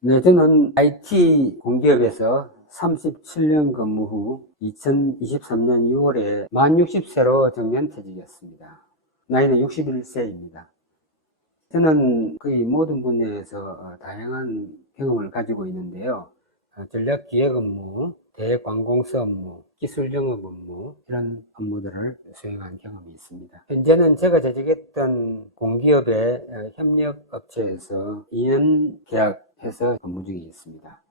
네, 저는 IT 공기업에서 37년 근무 후 2023년 6월에 만 60세로 정년퇴직이었습니다. 나이는 61세입니다. 저는 거의 모든 분야에서 다양한 경험을 가지고 있는데요. 전략기획 업무, 대관공서 업무, 기술영업 업무 이런 업무들을 수행한 경험이 있습니다. 현재는 제가 재직했던 공기업의 협력업체에서 2년 계약해서 근무 중에 있습니다.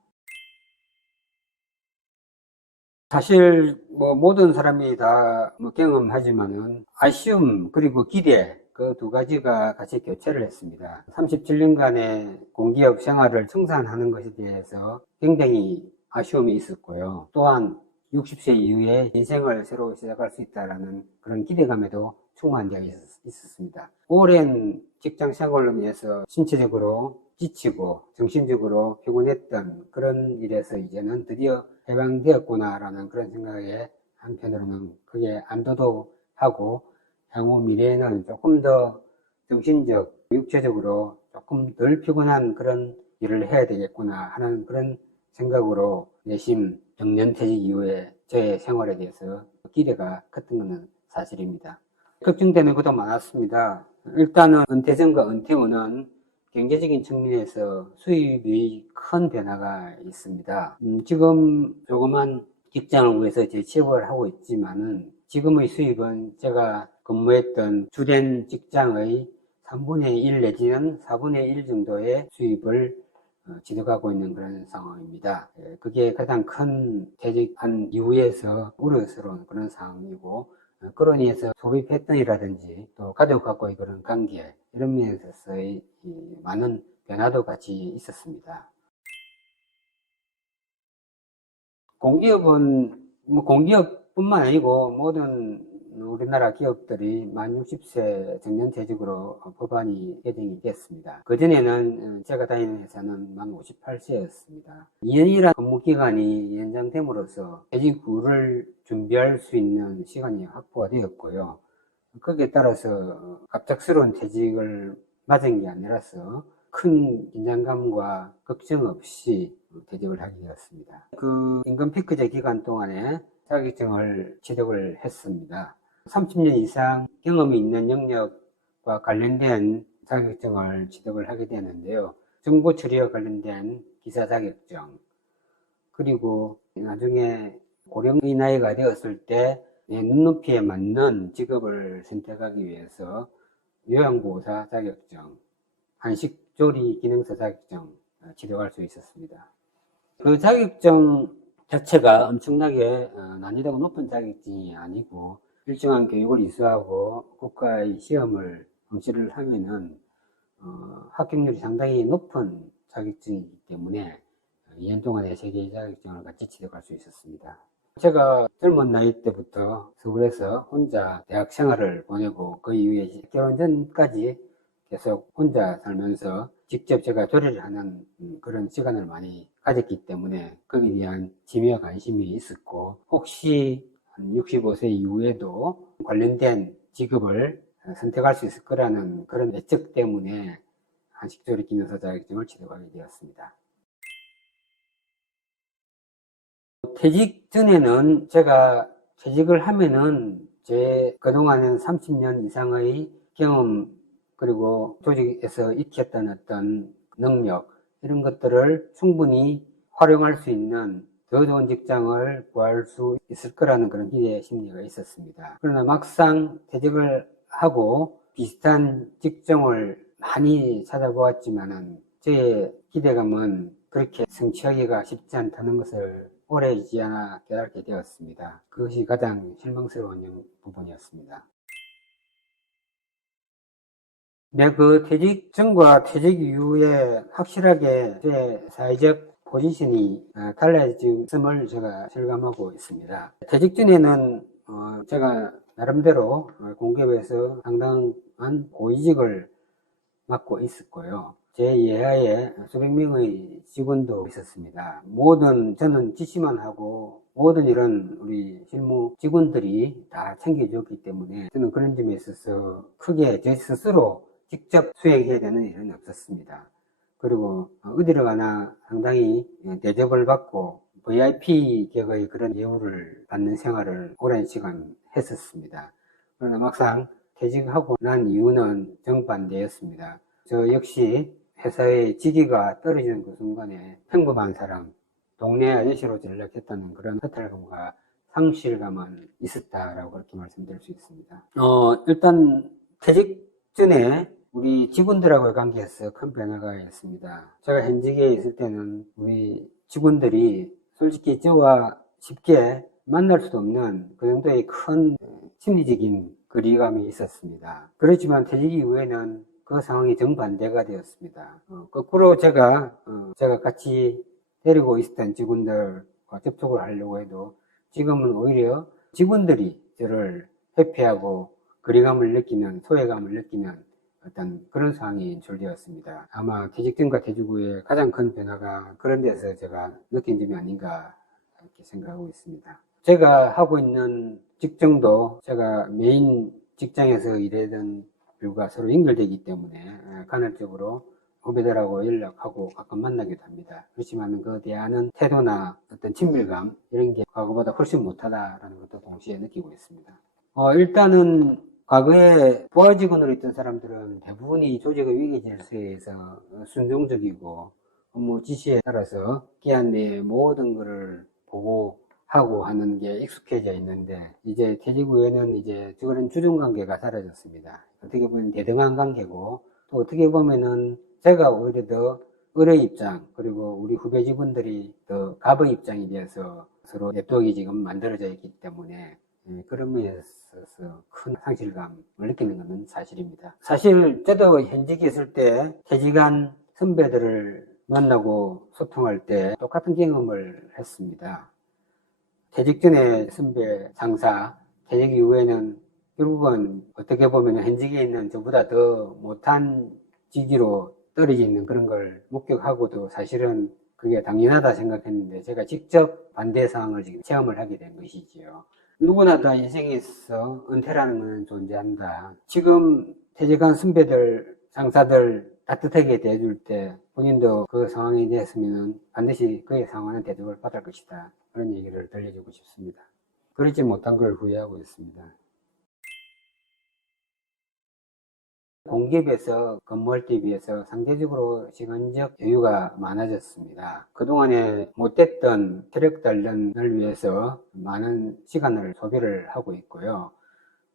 사실 모든 사람이 다 경험하지만은 아쉬움 그리고 기대 그 두 가지가 같이 교차를 했습니다. 37년간의 공기업 생활을 청산하는 것에 대해서 굉장히 아쉬움이 있었고요. 또한 60세 이후에 인생을 새로 시작할 수 있다는 그런 기대감에도 충만한 적이 있었습니다. 오랜 직장 생활로 인해서 신체적으로 지치고 정신적으로 피곤했던 그런 일에서 이제는 드디어 해방되었구나라는 그런 생각에 한편으로는 크게 안도도 하고 향후 미래에는 조금 더 정신적, 육체적으로 조금 덜 피곤한 그런 일을 해야 되겠구나 하는 그런 생각으로 내심 정년퇴직 이후에 저의 생활에 대해서 기대가 컸던 것은 사실입니다. 걱정되는 것도 많았습니다. 일단은 은퇴 전과 은퇴 후는 경제적인 측면에서 수입이 큰 변화가 있습니다. 지금 조그만 직장을 구해서 재취업을 하고 있지만은 지금의 수입은 제가 근무했던 주된 직장의 3분의 1 내지는 4분의 1 정도의 수입을 지속하고 있는 그런 상황입니다. 그게 가장 큰 퇴직한 이후에서 우려스러운 그런 상황이고 그런 이에서 소비 패턴이라든지 또 가족하고의 그런 관계 이런 면에서의 많은 변화도 같이 있었습니다. 공기업은 공기업뿐만 아니고 모든 우리나라 기업들이 만 60세 정년퇴직으로 법안이 개정이 됐습니다. 그전에는 제가 다니는 회사는 만 58세였습니다. 2년이라는 근무기간이 연장됨으로써 퇴직 후를 준비할 수 있는 시간이 확보가 되었고요. 거기에 따라서 갑작스러운 퇴직을 맞은 게 아니라서 큰 긴장감과 걱정 없이 퇴직을 하게 되었습니다. 그 임금 피크제 기간 동안에 자격증을 취득을 했습니다. 30년 이상 경험이 있는 영역과 관련된 자격증을 취득을 하게 되는데요. 정보 처리와 관련된 기사 자격증, 그리고 나중에 고령의 나이가 되었을 때 내 눈높이에 맞는 직업을 선택하기 위해서 요양보호사 자격증, 한식조리 기능사 자격증 취득할 수 있었습니다. 그 자격증 자체가 엄청나게 난이도가 높은 자격증이 아니고 일정한 교육을 이수하고 국가의 시험을 응시를 하면은 합격률이 상당히 높은 자격증이기 때문에 2년 동안의 세계 자격증을 같이 취득할 수 있었습니다. 제가 젊은 나이 때부터 서울에서 혼자 대학 생활을 보내고 그 이후에 결혼 전까지 계속 혼자 살면서 직접 제가 조리를 하는 그런 시간을 많이 가졌기 때문에 거기에 대한 취미와 관심이 있었고 혹시 65세 이후에도 관련된 직업을 선택할 수 있을 거라는 그런 예측 때문에 한식조리 기능사 자격증을 취득하게 되었습니다. 퇴직 전에는 제가 퇴직을 하면은 제 그동안은 30년 이상의 경험 그리고 조직에서 익혔던 어떤 능력 이런 것들을 충분히 활용할 수 있는 더 좋은 직장을 구할 수 있을 거라는 그런 기대 심리가 있었습니다. 그러나 막상 퇴직을 하고 비슷한 직종을 많이 찾아보았지만은 제 기대감은 그렇게 성취하기가 쉽지 않다는 것을 오래지지 않아 깨닫게 되었습니다. 그것이 가장 실망스러운 부분이었습니다. 네, 그 퇴직 전과 퇴직 이후에 확실하게 제 사회적 포지션이 달라졌음을 제가 실감하고 있습니다. 퇴직 전에는 제가 나름대로 공기업에서 상당한 고위직을 맡고 있었고요. 제 예하에 수백 명의 직원도 있었습니다. 저는 지시만 하고 모든 일은 우리 실무 직원들이 다 챙겨줬기 때문에 저는 그런 점에 있어서 크게 제 스스로 직접 수행해야 되는 일은 없었습니다. 그리고 어디를 가나 상당히 대접을 받고 VIP 격의 그런 예우를 받는 생활을 오랜 시간 했었습니다. 그러나 막상 퇴직하고 난 이유는 정반대였습니다. 저 역시 회사의 직위가 떨어지는 그 순간에 평범한 사람, 동네 아저씨로 전락했다는 그런 허탈감과 상실감은 있었다라고 그렇게 말씀드릴 수 있습니다. 일단 퇴직 전에 우리 직원들하고의 관계에서 큰 변화가 있습니다. 제가 현직에 있을 때는 우리 직원들이 솔직히 저와 쉽게 만날 수도 없는 그 정도의 큰 심리적인 거리감이 있었습니다. 그렇지만 퇴직 이후에는 그 상황이 정반대가 되었습니다. 거꾸로 제가 같이 데리고 있었던 직원들과 접촉을 하려고 해도 지금은 오히려 직원들이 저를 회피하고 거리감을 느끼는, 소외감을 느끼는 어떤 그런 상황이 연출되었습니다. 아마 퇴직 전과 퇴직 후에 가장 큰 변화가 그런 데서 제가 느낀 점이 아닌가 이렇게 생각하고 있습니다. 제가 하고 있는 직종도 제가 메인 직장에서 일하던 일과 서로 연결되기 때문에 간헐적으로 후배들하고 연락하고 가끔 만나기도 합니다. 그렇지만 그 대하는 태도나 어떤 친밀감 이런 게 과거보다 훨씬 못하다라는 것도 동시에 느끼고 있습니다. 일단은 과거에 부하 직원으로 있던 사람들은 대부분이 조직의 위기 질서에서 순종적이고 업무 지시에 따라서 기한 내에 모든 것을 보고하고 하는 게 익숙해져 있는데 이제 퇴직 후에는 이제 그런 주종 관계가 사라졌습니다. 어떻게 보면 대등한 관계고 또 어떻게 보면은 제가 오히려 더 을의 입장 그리고 우리 후배 직원들이 더 갑의 입장이 되어서 서로 냅독이 지금 만들어져 있기 때문에 그런 면에 있어서 큰 상실감을 느끼는 것은 사실입니다. 사실 저도 현직에 있을 때 퇴직한 선배들을 만나고 소통할 때 똑같은 경험을 했습니다. 퇴직 전에 선배 상사, 퇴직 이후에는 결국은 어떻게 보면 현직에 있는 저보다 더 못한 직위로 떨어지는 그런 걸 목격하고도 사실은 그게 당연하다 생각했는데 제가 직접 반대 상황을 지금 체험을 하게 된 것이지요. 누구나 다 인생에서 은퇴라는 것은 존재한다. 지금 퇴직한 선배들, 상사들 따뜻하게 대해줄 때 본인도 그 상황에 대해서는 반드시 그의 상황은 대접을 받을 것이다. 그런 얘기를 들려주고 싶습니다. 그러지 못한 걸 후회하고 있습니다. 공기업에서 근무할 때 비해서 상대적으로 시간적 여유가 많아졌습니다. 그동안에 못했던 체력 단련을 위해서 많은 시간을 소비를 하고 있고요.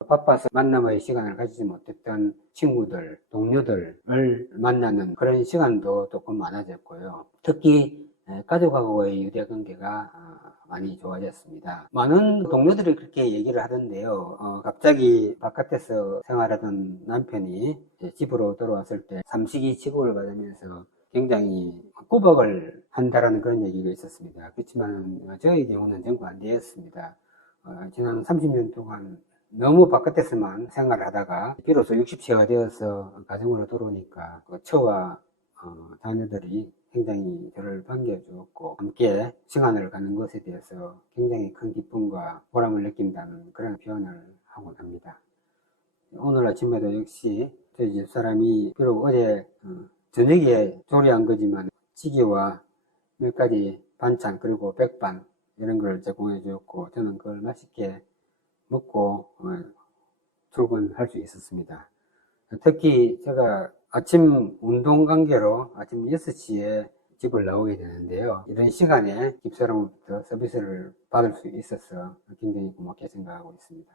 바빠서 만남의 시간을 가지지 못했던 친구들, 동료들을 만나는 그런 시간도 조금 많아졌고요. 특히 가족하고의 유대관계가 많이 좋아졌습니다. 많은 동료들이 그렇게 얘기를 하던데요. 갑자기 바깥에서 생활하던 남편이 집으로 돌아왔을 때 삼식이 치고를 받으면서 굉장히 꾸벅을 한다라는 그런 얘기가 있었습니다. 그렇지만 저의 경우는 정반대였습니다. 지난 30년 동안 너무 바깥에서만 생활을 하다가 비로소 60세가 되어서 가정으로 들어오니까 그 처와 자녀들이 굉장히 저를 반겨주었고 함께 시간을 가는 것에 대해서 굉장히 큰 기쁨과 보람을 느낀다는 그런 표현을 하곤 합니다. 오늘 아침에도 역시 저희 집사람이 비록 어제 저녁에 조리한 거지만 찌개와 몇 가지 반찬 그리고 백반 이런 걸 제공해 주었고 저는 그걸 맛있게 먹고 출근할 수 있었습니다. 특히 제가 아침 운동 관계로 아침 6시에 집을 나오게 되는데요. 이런 시간에 집사람부터 서비스를 받을 수 있어서 굉장히 고맙게 생각하고 있습니다.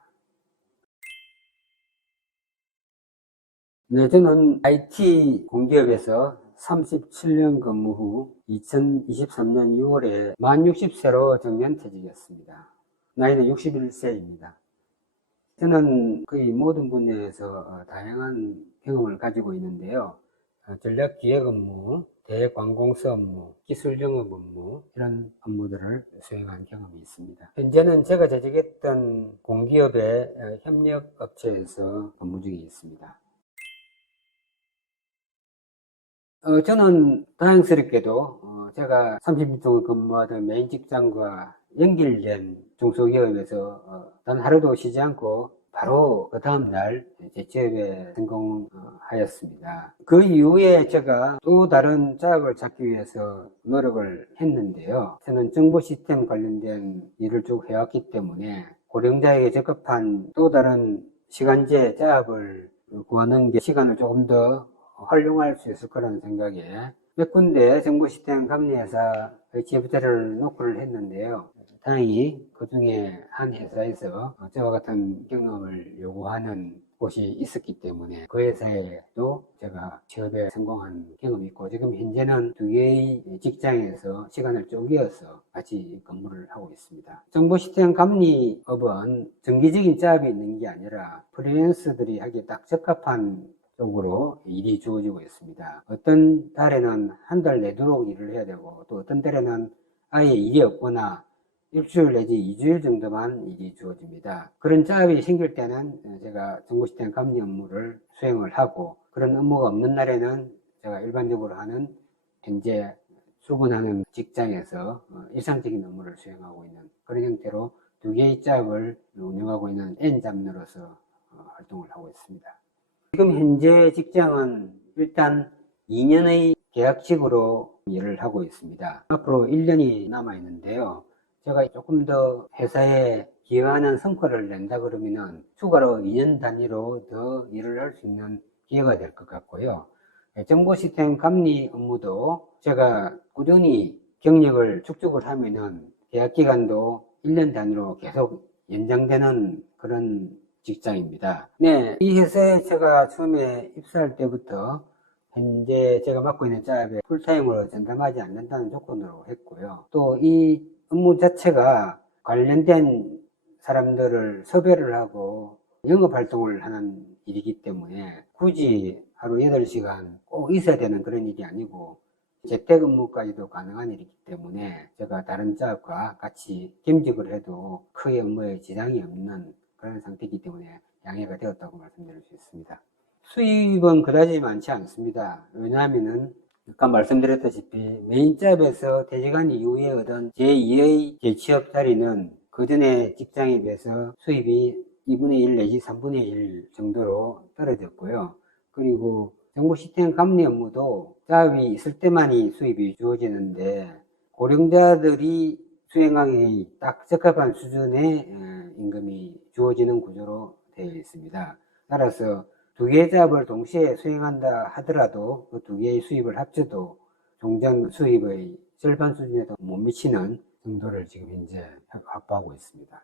네, 저는 IT 공기업에서 37년 근무 후 2023년 6월에 만 60세로 정년퇴직했습니다. 나이는 61세입니다. 저는 거의 모든 분야에서 다양한 경험을 가지고 있는데요. 전략기획 업무, 대관공서 업무, 기술영업 업무 이런 업무들을 수행한 경험이 있습니다. 현재는 제가 재직했던 공기업의 협력업체에서 근무 중에 있습니다. 저는 다행스럽게도 제가 30년 동안 근무하던 메인 직장과 연결된 중소기업에서 단 하루도 쉬지 않고 바로 그 다음날 재취업에 성공하였습니다. 그 이후에 제가 또 다른 작업을 찾기 위해서 노력을 했는데요. 저는 정보 시스템 관련된 일을 쭉 해왔기 때문에 고령자에게 적합한 또 다른 시간제 작업을 구하는 게 시간을 조금 더 활용할 수 있을 거라는 생각에 몇 군데 정보 시스템 감리회사의 제보자를 노크를 했는데요. 다행히 그 중에 한 회사에서 저와 같은 경험을 요구하는 곳이 있었기 때문에 그 회사에도 제가 취업에 성공한 경험이 있고, 지금 현재는 두 개의 직장에서 시간을 쪼개어서 같이 근무를 하고 있습니다. 정보시스템 감리업은 정기적인 작업이 있는 게 아니라 프리랜서들이 하기에 딱 적합한 쪽으로 일이 주어지고 있습니다. 어떤 달에는 한 달 내도록 일을 해야 되고, 또 어떤 달에는 아예 일이 없거나 일주일 내지 2주일 정도만 일이 주어집니다. 그런 작업이 생길 때는 제가 정보시스템 감리 업무를 수행을 하고, 그런 업무가 없는 날에는 제가 일반적으로 하는 현재 출근하는 직장에서 일상적인 업무를 수행하고 있는 그런 형태로 두 개의 작업을 운영하고 있는 N잡너로서 활동을 하고 있습니다. 지금 현재 직장은 일단 2년의 계약직으로 일을 하고 있습니다. 앞으로 1년이 남아 있는데요. 제가 조금 더 회사에 기여하는 성과를 낸다 그러면은 추가로 2년 단위로 더 일을 할 수 있는 기회가 될 것 같고요. 정보 시스템 감리 업무도 제가 꾸준히 경력을 축적을 하면은 계약 기간도 1년 단위로 계속 연장되는 그런 직장입니다. 네, 이 회사에 제가 처음에 입사할 때부터 현재 제가 맡고 있는 작업에 풀타임으로 전담하지 않는다는 조건으로 했고요. 또 이 업무 자체가 관련된 사람들을 섭외를 하고 영업활동을 하는 일이기 때문에 굳이 하루 8시간 꼭 있어야 되는 그런 일이 아니고 재택근무까지도 가능한 일이기 때문에 제가 다른 작업과 같이 겸직을 해도 크게 업무에 지장이 없는 그런 상태이기 때문에 양해가 되었다고 말씀드릴 수 있습니다. 수입은 그다지 많지 않습니다. 왜냐하면은 아까 말씀드렸다시피 메인 잡에서 퇴직한 이후에 얻은 제2의 재취업 자리는 그 전에 직장에 비해서 수입이 2분의 1 내지 3분의 1 정도로 떨어졌고요. 그리고 정보 시스템 감리 업무도 작업이 있을 때만이 수입이 주어지는데 고령자들이 수행하기 딱 적합한 수준의 임금이 주어지는 구조로 되어 있습니다. 따라서 두 개의 작업을 동시에 수행한다 하더라도 그 두 개의 수입을 합쳐도 종전 수입의 절반 수준에도 못 미치는 정도를 지금 현재 확보하고 있습니다.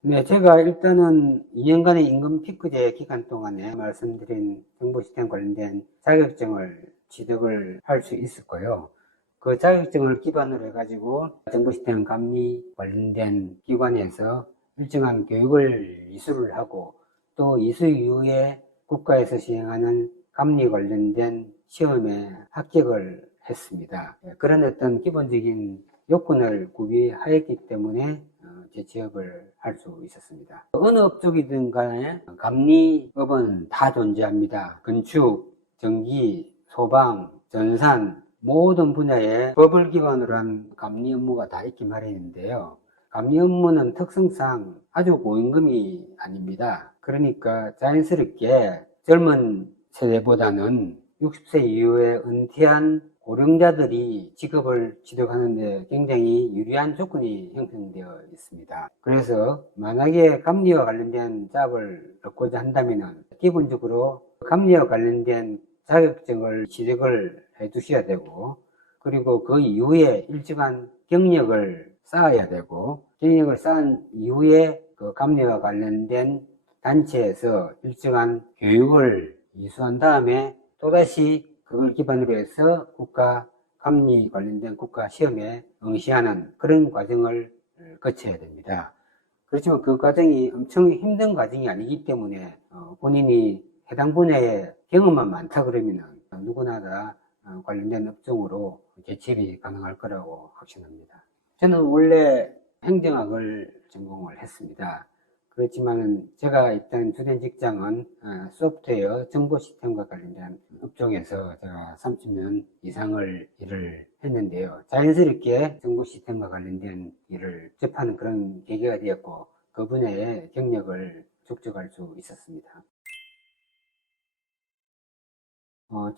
네, 제가 일단은 2년간의 임금 피크제 기간 동안에 말씀드린 정보시스템 관련된 자격증을 취득을 할 수 있었고요. 그 자격증을 기반으로 해가지고 정보시스템 감리 관련된 기관에서 일정한 교육을 이수를 하고 또 이수 이후에 국가에서 시행하는 감리 관련된 시험에 합격을 했습니다. 그런 어떤 기본적인 요건을 구비하였기 때문에 재취업을 할 수 있었습니다. 어느 업종이든 간에 감리업은 다 존재합니다. 건축, 전기, 소방, 전산 모든 분야에 법을 기반으로 한 감리 업무가 다 있기 마련인데요. 감리 업무는 특성상 아주 고임금이 아닙니다. 그러니까 자연스럽게 젊은 세대보다는 60세 이후에 은퇴한 고령자들이 직업을 취득하는데 굉장히 유리한 조건이 형성되어 있습니다. 그래서 만약에 감리와 관련된 작업을 얻고자 한다면 기본적으로 감리와 관련된 자격증을 취득을 해 두셔야 되고, 그리고 그 이후에 일정한 경력을 쌓아야 되고, 경력을 쌓은 이후에 그 감리와 관련된 단체에서 일정한 교육을 이수한 다음에 또다시 그걸 기반으로 해서 국가 감리 관련된 국가 시험에 응시하는 그런 과정을 거쳐야 됩니다. 그렇지만 그 과정이 엄청 힘든 과정이 아니기 때문에 본인이 해당 분야에 경험만 많다 그러면 누구나 다 관련된 업종으로 재취업이 가능할 거라고 확신합니다. 저는 원래 행정학을 전공을 했습니다. 그렇지만은 제가 있던 주된 직장은 소프트웨어 정보 시스템과 관련된 업종에서 제가 30년 이상을 일을 했는데요. 자연스럽게 정보 시스템과 관련된 일을 접하는 그런 계기가 되었고 그 분야의 경력을 축적할 수 있었습니다.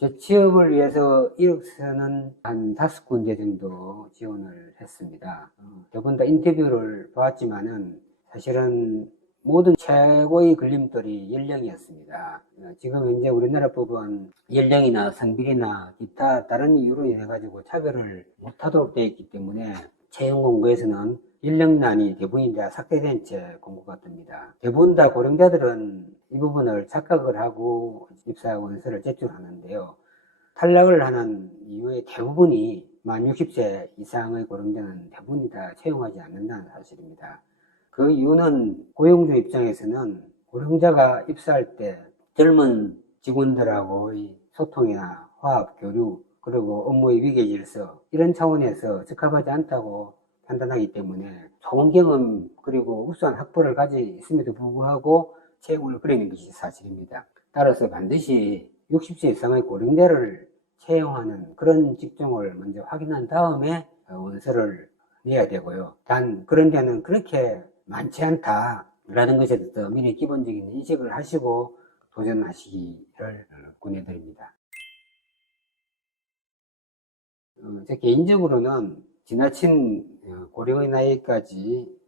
제 취업을 위해서 이력서는 한 5군데 정도 지원을 했습니다. 대부분 다 인터뷰를 보았지만은 사실은 모든 최고의 걸림돌이 연령이었습니다. 지금 현재 우리나라 법은 연령이나 성별이나 기타 다른 이유로 인해 가지고 차별을 못하도록 되어 있기 때문에 채용 공고에서는 연령난이 대부분이 다 삭제된 채 공고가 뜹니다. 대부분 다 고령자들은 이 부분을 착각을 하고 입사 원서를 제출하는데요. 탈락을 하는 이유의 대부분이 만 60세 이상의 고령자는 대부분이 다 채용하지 않는다는 사실입니다. 그 이유는 고용주 입장에서는 고령자가 입사할 때 젊은 직원들하고의 소통이나 화합, 교류, 그리고 업무의 위계 질서 이런 차원에서 적합하지 않다고 판단하기 때문에 좋은 경험 그리고 우수한 학벌을 가지고 있음에도 불구하고 채용을 거리는 것이 사실입니다. 따라서 반드시 60세 이상의 고령자를 채용하는 그런 직종을 먼저 확인한 다음에 원서를 내야 되고요. 단 그런 데는 그렇게 많지 않다라는 것에 대해서 미리 기본적인 인식을 하시고 도전하시기를 권해드립니다. 제 개인적으로는 지나친 고령의 나이까지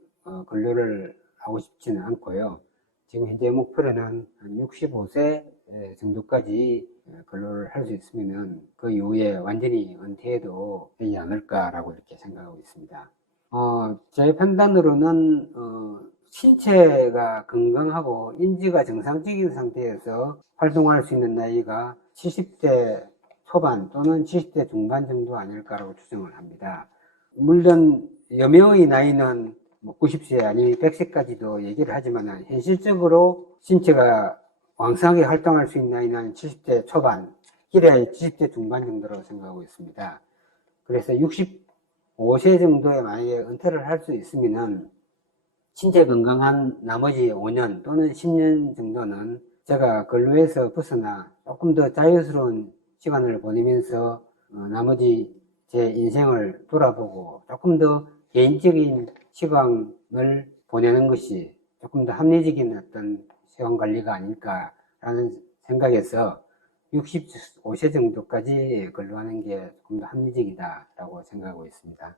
근로를 하고 싶지는 않고요. 지금 현재 목표로는 한 65세 정도까지 근로를 할 수 있으면 그 이후에 완전히 은퇴해도 되지 않을까라고 이렇게 생각하고 있습니다. 제 판단으로는 신체가 건강하고 인지가 정상적인 상태에서 활동할 수 있는 나이가 70대 초반 또는 70대 중반 정도 아닐까라고 추정을 합니다. 물론 여명의 나이는 90세 아니면 100세까지도 얘기를 하지만 현실적으로 신체가 왕성하게 활동할 수 있는 나이는 70대 초반, 길어야 70대 중반 정도라고 생각하고 있습니다. 그래서 65세 정도에 만약에 은퇴를 할 수 있으면은 신체 건강한 나머지 5년 또는 10년 정도는 제가 근로에서 벗어나 조금 더 자유스러운 시간을 보내면서 나머지 제 인생을 돌아보고 조금 더 개인적인 시간을 보내는 것이 조금 더 합리적인 어떤 시간 관리가 아닐까라는 생각에서 65세 정도까지 근로하는 게 조금 더 합리적이다라고 생각하고 있습니다.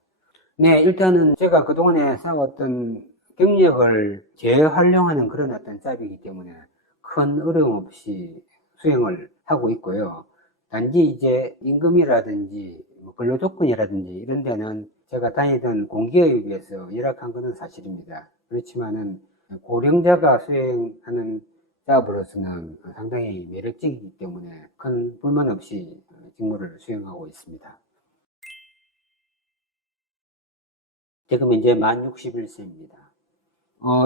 네, 일단은 제가 그동안에 쌓아왔던 경력을 재활용하는 그런 어떤 잡이기 때문에 큰 어려움 없이 수행을 하고 있고요. 단지 이제 임금이라든지 근로 조건이라든지 이런 데는 제가 다니던 공기업에 비해서 열악한 것은 사실입니다. 그렇지만은 고령자가 수행하는 작업으로서는 상당히 매력적이기 때문에 큰 불만 없이 직무를 수행하고 있습니다. 지금 이제 만 61세입니다.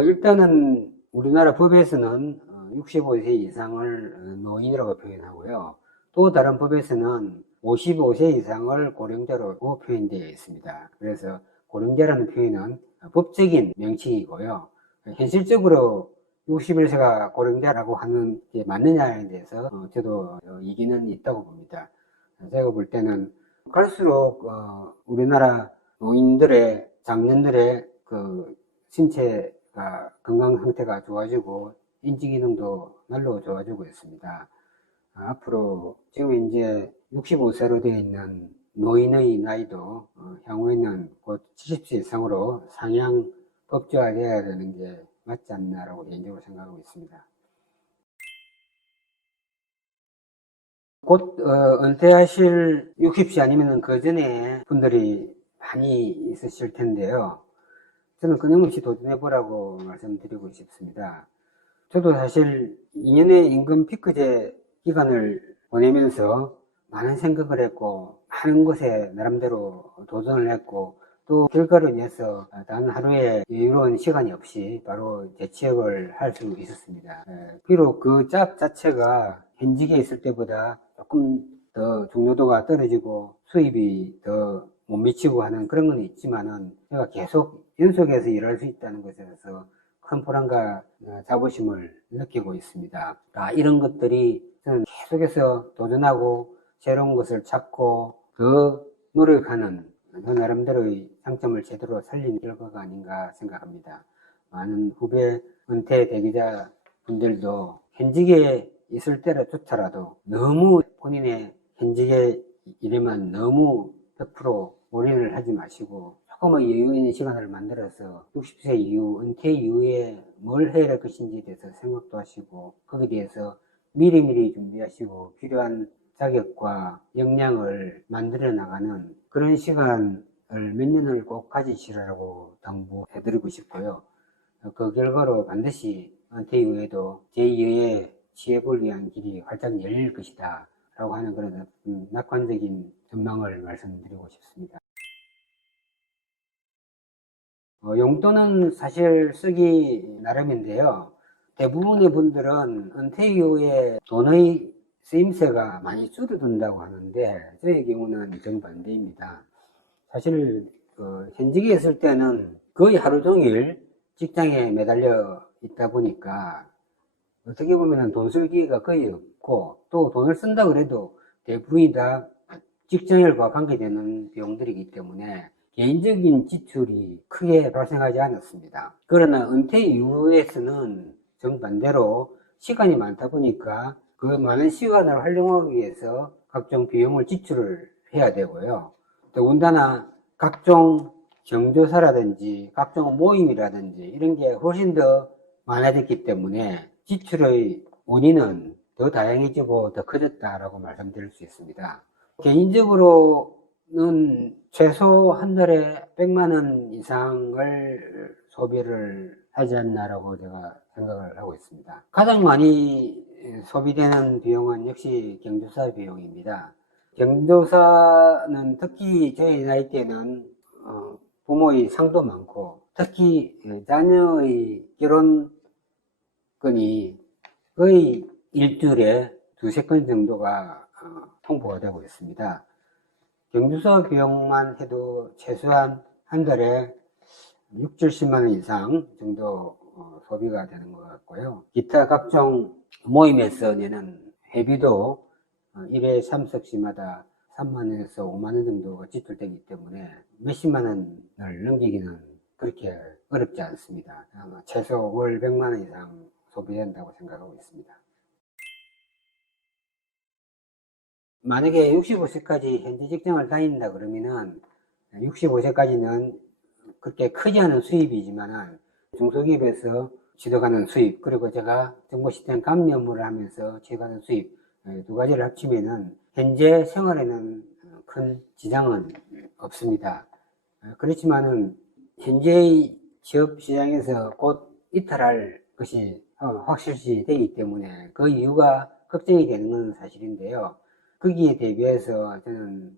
일단은 우리나라 법에서는 65세 이상을 노인이라고 표현하고요. 또 다른 법에서는 55세 이상을 고령자로 표현되어 있습니다. 그래서 고령자라는 표현은 법적인 명칭이고요. 현실적으로 61세가 고령자라고 하는 게 맞느냐에 대해서 저도 이견은 있다고 봅니다. 제가 볼 때는 갈수록 우리나라 노인들의 장년들의 그 신체가 건강 상태가 좋아지고 인지 기능도 날로 좋아지고 있습니다. 앞으로 지금 이제 65세로 되어 있는 노인의 나이도 향후에는 곧 70세 이상으로 상향 법제화되어야 되는 게 맞지 않나라고 개인적으로 생각하고 있습니다. 곧 은퇴하실 60세 아니면 그 전에 분들이 많이 있으실 텐데요. 저는 끊임없이 도전해보라고 말씀드리고 싶습니다. 저도 사실 2년의 임금 피크제 기간을 보내면서 많은 생각을 했고 많은 것에 나름대로 도전을 했고 또 결과로 인해서 단 하루의 여유로운 시간이 없이 바로 재취업을 할 수 있었습니다. 비록 그 짭 자체가 현직에 있을 때보다 조금 더 중요도가 떨어지고 수입이 더 못 미치고 하는 그런 건 있지만은 제가 계속 연속해서 일할 수 있다는 것에서 큰 보람과 자부심을 느끼고 있습니다. 이런 것들이 저는 계속해서 도전하고 새로운 것을 찾고 더 노력하는 저 나름대로의 장점을 제대로 살린 결과가 아닌가 생각합니다. 많은 후배 은퇴 대기자 분들도 현직에 있을 때조차라도 너무 본인의 현직의 일에만 너무 100% 올인을 하지 마시고 조금의 여유 있는 시간을 만들어서 60세 이후, 은퇴 이후에 뭘 해야 할 것인지에 대해서 생각도 하시고 거기에 대해서 미리미리 준비하시고 필요한 자격과 역량을 만들어 나가는 그런 시간을 몇 년을 꼭 가지시라고 당부해드리고 싶고요. 그 결과로 반드시 은퇴 이후에도 제2의 취업을 위한 길이 활짝 열릴 것이다 라고 하는 그런 낙관적인 전망을 말씀드리고 싶습니다. 용돈은 사실 쓰기 나름인데요. 대부분의 분들은 은퇴 이후에 돈의 쓰임새가 많이 줄어든다고 하는데 저의 경우는 정반대입니다. 사실 현직에 있을 때는 거의 하루 종일 직장에 매달려 있다 보니까 어떻게 보면 돈 쓸 기회가 거의 없고 또 돈을 쓴다 그래도 대부분이 다 직장일과 관계되는 비용들이기 때문에 개인적인 지출이 크게 발생하지 않았습니다. 그러나 은퇴 이후에서는 정반대로 시간이 많다 보니까 그 많은 시간을 활용하기 위해서 각종 비용을 지출을 해야 되고요. 더군다나 각종 경조사라든지 각종 모임이라든지 이런 게 훨씬 더 많아졌기 때문에 지출의 원인은 더 다양해지고 더 커졌다라고 말씀드릴 수 있습니다. 개인적으로는 최소 한 달에 100만 원 이상을 소비를 하지 않나라고 제가 생각을 하고 있습니다. 가장 많이 소비되는 비용은 역시 경조사 비용입니다. 경조사는 특히 저희 나이 때는 부모의 상도 많고 특히 자녀의 결혼건이 거의 일주일에 두세 건 정도가 통보가 되고 있습니다. 경조사 비용만 해도 최소한 한 달에 6, 70만 원 이상 정도 소비가 되는 것 같고요. 기타 각종 모임에서 내는 회비도 1회 참석 시마다 3만 원에서 5만 원 정도가 지출되기 때문에 몇십만 원을 넘기기는 그렇게 어렵지 않습니다. 아마 최소 월 100만 원 이상 소비된다고 생각하고 있습니다. 만약에 65세까지 현재 직장을 다닌다 그러면은 65세까지는 그렇게 크지 않은 수입이지만은 중소기업에서 취득하는 수입 그리고 제가 정보 시스템 감리 업무를 하면서 취득하는 수입 두 가지를 합치면은 현재 생활에는 큰 지장은 없습니다. 그렇지만은 현재의 취업 시장에서 곧 이탈할 것이 확실시 되기 때문에 그 이유가 걱정이 되는 건 사실인데요. 거기에 대비해서 저는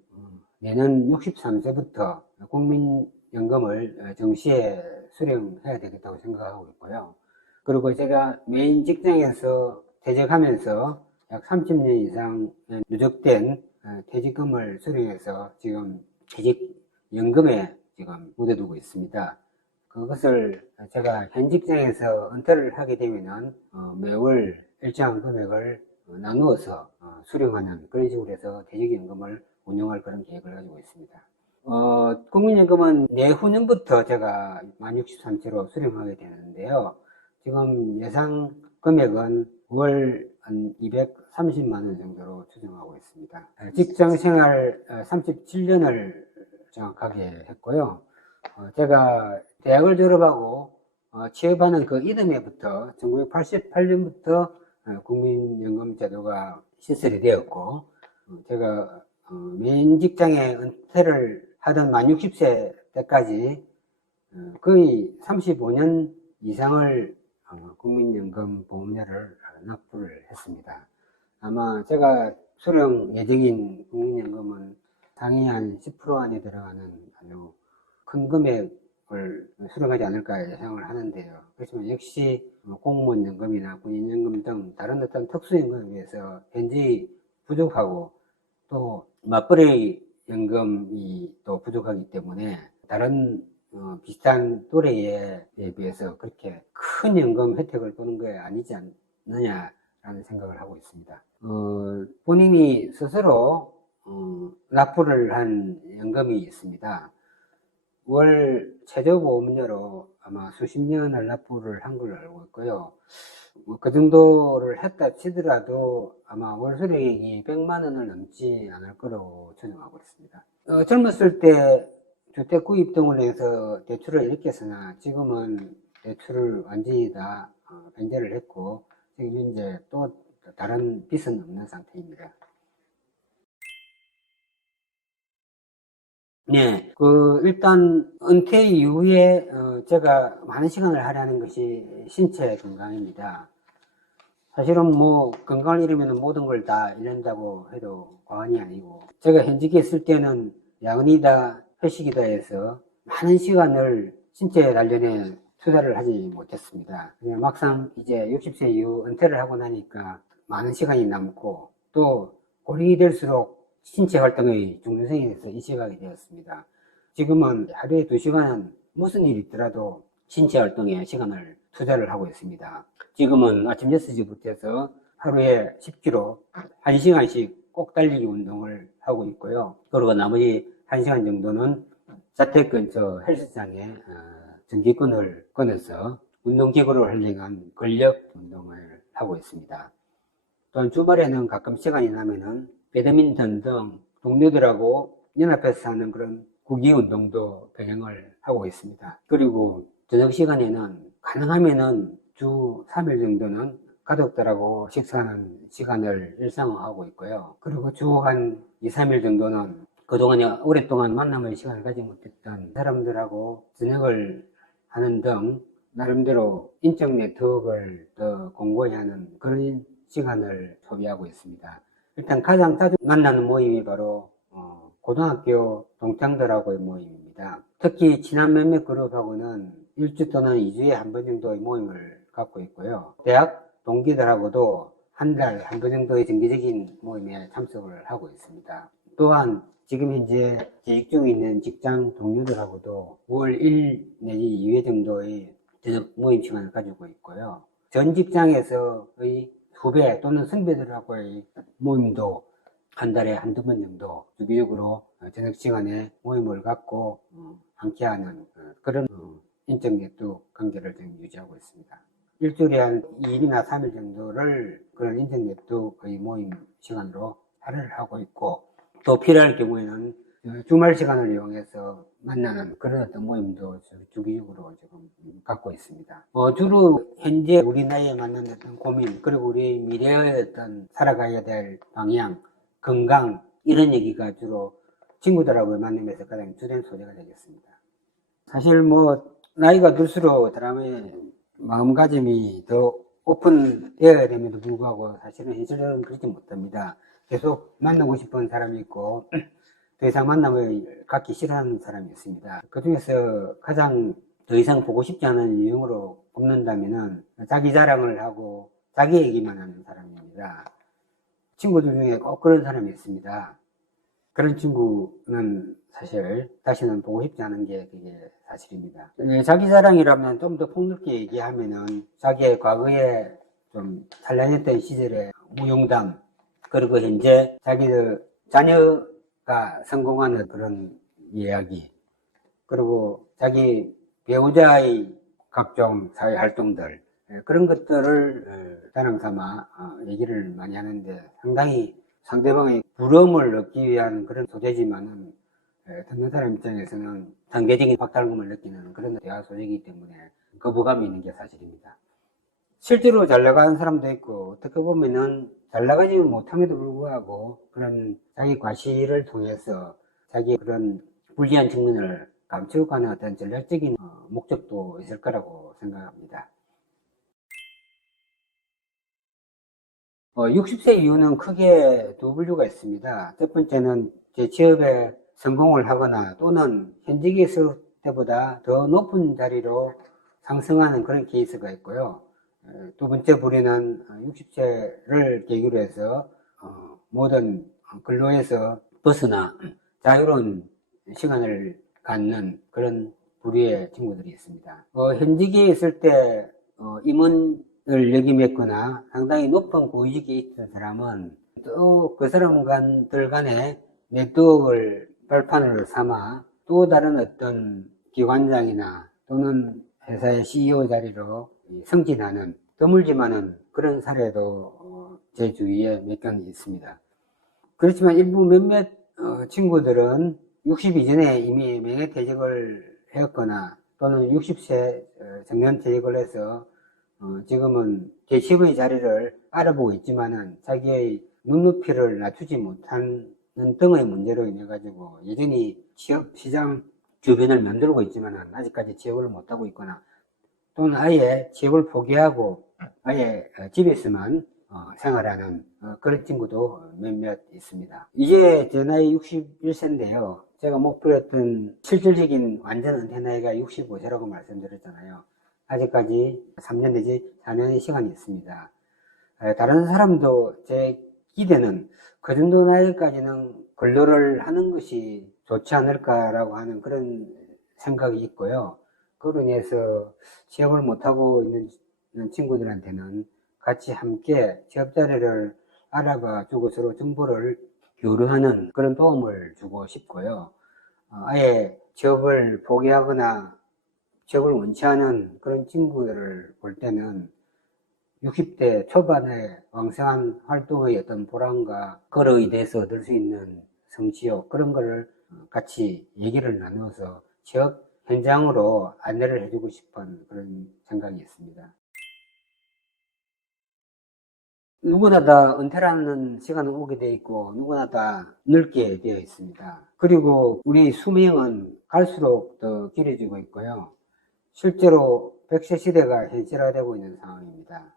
내년 63세부터 국민연금을 정시에 수령해야 되겠다고 생각하고 있고요. 그리고 제가 메인 직장에서 퇴직하면서 약 30년 이상 누적된 퇴직금을 수령해서 지금 퇴직연금에 지금 묻어두고 있습니다. 그것을 제가 현 직장에서 은퇴를 하게 되면은 매월 일정한 금액을 나누어서 수령하는 그런 식으로 해서 퇴직연금을 운영할 그런 계획을 가지고 있습니다. 국민연금은 내후년부터 제가 만 63세로 수령하게 되는데요. 지금 예상 금액은 월 한 230만 원 정도로 추정하고 있습니다. 직장생활 37년을 정확하게 했고요. 제가 대학을 졸업하고 취업하는 그 이듬해부터 1988년부터 국민연금 제도가 시설이 되었고 제가 메인 직장에 은퇴를 하던 만 60세 때까지 거의 35년 이상을 국민연금 보험료를 납부를 했습니다. 아마 제가 수령 예정인 국민연금은 상위 한 10% 안에 들어가는 아주 큰 금액을 수령하지 않을까 예상을 하는데요. 그렇지만 역시 공무원 연금이나 군인연금 등 다른 어떤 특수연금에 비해서 현저히 부족하고 또 맞벌이 연금이 또 부족하기 때문에 다른 비슷한 또래에 비해서 그렇게 큰 연금 혜택을 보는 게 아니지 않느냐라는 생각을 하고 있습니다. 본인이 스스로 납부를 한 연금이 있습니다. 월 최저보험료로 아마 수십 년을 납부를 한 걸로 알고 있고요. 그 정도를 했다 치더라도 아마 월 수익이 100만 원을 넘지 않을 거라고 추정하고 있습니다. 젊었을 때 주택 구입 등을 해서 대출을 일으켰으나 지금은 대출을 완전히 다 변제를 했고 지금 현재 또 다른 빚은 없는 상태입니다. 네, 일단, 은퇴 이후에, 제가 많은 시간을 할애하는 것이 신체 건강입니다. 사실은 뭐, 건강을 잃으면 모든 걸 다 잃는다고 해도 과언이 아니고, 제가 현직에 있을 때는 야근이다, 회식이다 해서 많은 시간을 신체 단련에 투자를 하지 못했습니다. 그냥 막상 이제 60세 이후 은퇴를 하고 나니까 많은 시간이 남고, 또, 고령이 될수록 신체 활동의 중요성에 대해서 인식하게 되었습니다. 지금은 하루에 2시간은 무슨 일이 있더라도 신체 활동에 시간을 투자를 하고 있습니다. 지금은 아침 6시부터 해서 하루에 10km, 1시간씩 꼭 달리기 운동을 하고 있고요. 그리고 나머지 1시간 정도는 자택 근처 헬스장에 전기권을 끊어서 운동기구를 활용한 근력 운동을 하고 있습니다. 또한 주말에는 가끔 시간이 나면은 배드민턴 등 동료들하고 연합해서 하는 그런 구기 운동도 병행을 하고 있습니다. 그리고 저녁 시간에는 가능하면은 주 3일 정도는 가족들하고 식사하는 시간을 일상화하고 있고요. 그리고 주 한 2, 3일 정도는 그동안에 오랫동안 만남의 시간을 가지 못했던 사람들하고 저녁을 하는 등 나름대로 인적 네트워크를 더 공고히 하는 그런 시간을 소비하고 있습니다. 일단 가장 자주 만나는 모임이 바로 고등학교 동창들하고의 모임입니다. 특히 친한 몇몇 그룹하고는 1주 또는 2주에 한 번 정도의 모임을 갖고 있고요. 대학 동기들하고도 한 달 한 번 정도의 정기적인 모임에 참석을 하고 있습니다. 또한 지금 현재 재직 중에 있는 직장 동료들하고도 월 1 내지 2회 정도의 저녁 모임 시간을 가지고 있고요. 전 직장에서의 후배 또는 선배들하고의 모임도 한 달에 한두 번 정도 주기적으로 저녁 시간에 모임을 갖고 함께하는 그런 인적 네트워크 관계를 좀 유지하고 있습니다. 일주일에 한 2일이나 3일 정도를 그런 인적 네트워크의 모임 시간으로 할애를 하고 있고, 또 필요할 경우에는 주말 시간을 이용해서 만나는 그런 어떤 모임도 주기적으로 지금 갖고 있습니다. 주로 현재 우리 나이에 맞는 어떤 고민, 그리고 우리 미래의 어떤 살아가야 될 방향, 건강, 이런 얘기가 주로 친구들하고 만나면서 가장 주된 소재가 되겠습니다. 사실 뭐, 나이가 들수록 사람의 마음가짐이 더 오픈되어야 됨에도 불구하고 사실은 현실은 그렇지 못합니다. 계속 만나고 싶은 사람이 있고, 더 이상 만남을 갖기 싫어하는 사람이 있습니다. 그 중에서 가장 더 이상 보고 싶지 않은 유형으로 꼽는다면은 자기 자랑을 하고 자기 얘기만 하는 사람입니다. 친구들 중에 꼭 그런 사람이 있습니다. 그런 친구는 사실 다시는 보고 싶지 않은 게 그게 사실입니다. 자기 자랑이라면 좀 더 폭넓게 얘기하면은 자기의 과거에 좀 찬란했던 시절의 무용담, 그리고 현재 자기들 자녀가 성공하는 그런 이야기, 그리고 자기 배우자의 각종 사회 활동들, 그런 것들을 자랑 삼아 얘기를 많이 하는데 상당히 상대방의 부러움을 얻기 위한 그런 소재지만은 듣는 사람 입장에서는 상대적인 박탈감을 느끼는 그런 대화 소재이기 때문에 거부감이 있는 게 사실입니다. 실제로 잘 나가는 사람도 있고, 어떻게 보면은 잘 나가지 못함에도 불구하고 그런 자기 과시를 통해서 자기 그런 불리한 측면을 감추어가는 어떤 전략적인 목적도 있을 거라고 생각합니다. 60세 이후는 크게 두 분류가 있습니다. 첫 번째는 제 취업에 성공을 하거나 또는 현직에 있을 때보다 더 높은 자리로 상승하는 그런 케이스가 있고요. 두 번째 부류는 60세를 계기로 해서 모든 근로에서 벗어나 자유로운 시간을 갖는 그런 부류의 친구들이 있습니다. 현직에 있을 때 임원을 역임했거나 상당히 높은 고위직에 있던 사람은 또 그 사람들 간에 네트워크를 발판으로 삼아 또 다른 어떤 기관장이나 또는 회사의 CEO 자리로 승진하는 드물지만은 그런 사례도 제 주위에 몇 건 있습니다. 그렇지만 일부 몇몇 친구들은 60 이전에 이미 명예퇴직을 했거나 또는 60세 정년퇴직을 해서 지금은 계층의 자리를 알아보고 있지만은 자기의 눈높이를 낮추지 못하는 등의 문제로 인해 가지고 여전히 취업 시장 주변을 만들고 있지만은 아직까지 취업을 못하고 있거나 또는 아예 취업을 포기하고 아예 집에서만 생활하는 그런 친구도 몇몇 있습니다. 이제 제 나이 61세인데요. 제가 목표로 했던 실질적인 완전 은퇴 나이가 65세라고 말씀드렸잖아요. 아직까지 3년 내지 4년의 시간이 있습니다. 다른 사람도 제 기대는 그 정도 나이까지는 근로를 하는 것이 좋지 않을까라고 하는 그런 생각이 있고요. 그로 인해서 취업을 못하고 있는 친구들한테는 같이 함께 취업 자리를 알아봐 주고 서로 정보를 교류하는 그런 도움을 주고 싶고요. 아예 취업을 포기하거나 취업을 원치 않은 그런 친구들을 볼 때는 60대 초반에 왕성한 활동의 어떤 보람과 그로 인해서 얻을 수 있는 성취욕 그런 거를 같이 얘기를 나누어서 취업 현장으로 안내를 해주고 싶은 그런 생각이 있습니다. 누구나 다 은퇴라는 시간은 오게 되어 있고 누구나 다 늙게 되어 있습니다. 그리고 우리 수명은 갈수록 더 길어지고 있고요. 실제로 100세 시대가 현실화되고 있는 상황입니다.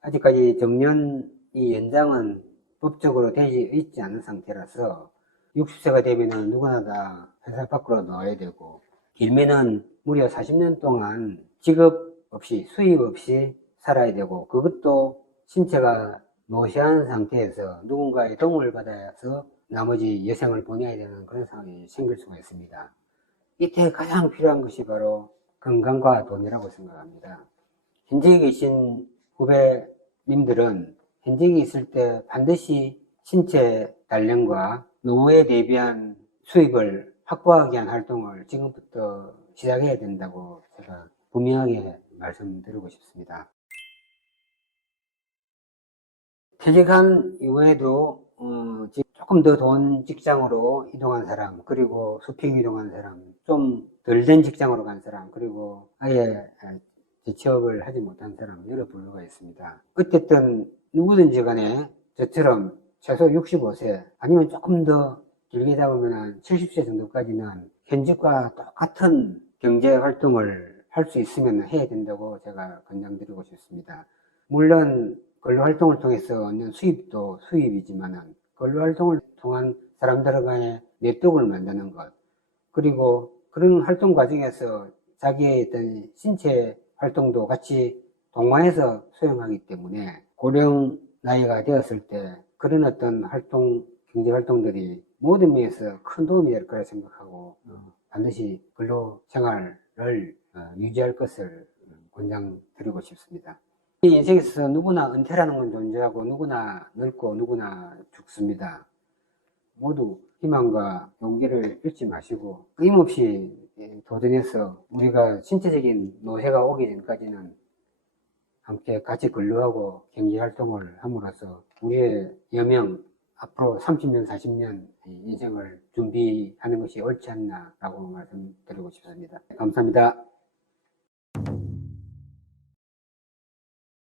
아직까지 정년이 연장은 법적으로 되지 있지 않은 상태라서 60세가 되면은 누구나 다 회사 밖으로 나와야 되고 길면은 무려 40년 동안 직업 없이 수입 없이 살아야 되고 그것도 신체가 노쇠한 상태에서 누군가의 도움을 받아서 나머지 여생을 보내야 되는 그런 상황이 생길 수가 있습니다. 이때 가장 필요한 것이 바로 건강과 돈이라고 생각합니다. 현직에 계신 후배님들은 현직에 있을 때 반드시 신체 단련과 노후에 대비한 수입을 확보하기 위한 활동을 지금부터 시작해야 된다고 제가 분명하게 말씀드리고 싶습니다. 퇴직한 이후에도 조금 더 좋은 직장으로 이동한 사람, 그리고 수평 이동한 사람, 좀 덜 된 직장으로 간 사람, 그리고 아예 재취업을 하지 못한 사람 여러 분류가 있습니다. 어쨌든 누구든지 간에 저처럼 최소 65세 아니면 조금 더 길게 잡으면 70세 정도까지는 현직과 똑같은 경제 활동을 할 수 있으면 해야 된다고 제가 권장드리고 싶습니다. 물론 근로활동을 통해서 얻는 수입도 수입이지만은 근로활동을 통한 사람들 간의 네트워크를 만드는 것 그리고 그런 활동 과정에서 자기의 어떤 신체 활동도 같이 동반해서 수행하기 때문에 고령 나이가 되었을 때 그런 어떤 활동, 경제 활동들이 모든 면에서 큰 도움이 될 거라 생각하고 반드시 근로 생활을 유지할 것을 권장드리고 싶습니다. 이 인생에서 누구나 은퇴라는 건 존재하고 누구나 늙고 누구나 죽습니다. 모두 희망과 용기를 잃지 마시고 끊임없이 도전해서 우리가 신체적인 노쇠가 오기 전까지는 함께 같이 근로하고 경제활동을 함으로써 우리의 여명 앞으로 30년, 40년 인생을 준비하는 것이 옳지 않나라고 말씀드리고 싶습니다. 감사합니다.